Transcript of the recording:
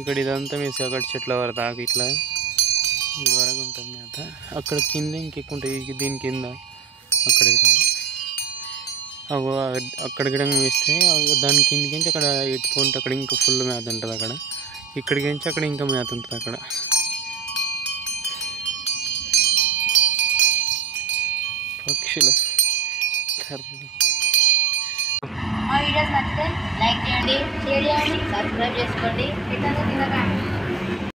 ఇక్కడ ఇదంతా మేసి అక్కడ చెట్ల వరకు దాకా ఇట్లా ఇది వరకు ఉంటుంది మేత. అక్కడ కింద ఇంకెక్కువ ఉంటుంది, దీని కింద అక్కడ అక్కడ గిడంగా వేస్తే దాని కిందికించి అక్కడ ఎత్తుకుంటే అక్కడ ఇంకా ఫుల్ మేత ఉంటుంది. అక్కడ ఇక్కడికించి అక్కడ ఇంకా మేత ఉంటుంది. అక్కడ పక్షులు మా వీడియోస్ నచ్చితే లైక్ చేయండి, షేర్ చేయండి, సబ్స్క్రైబ్ చేసుకోండి.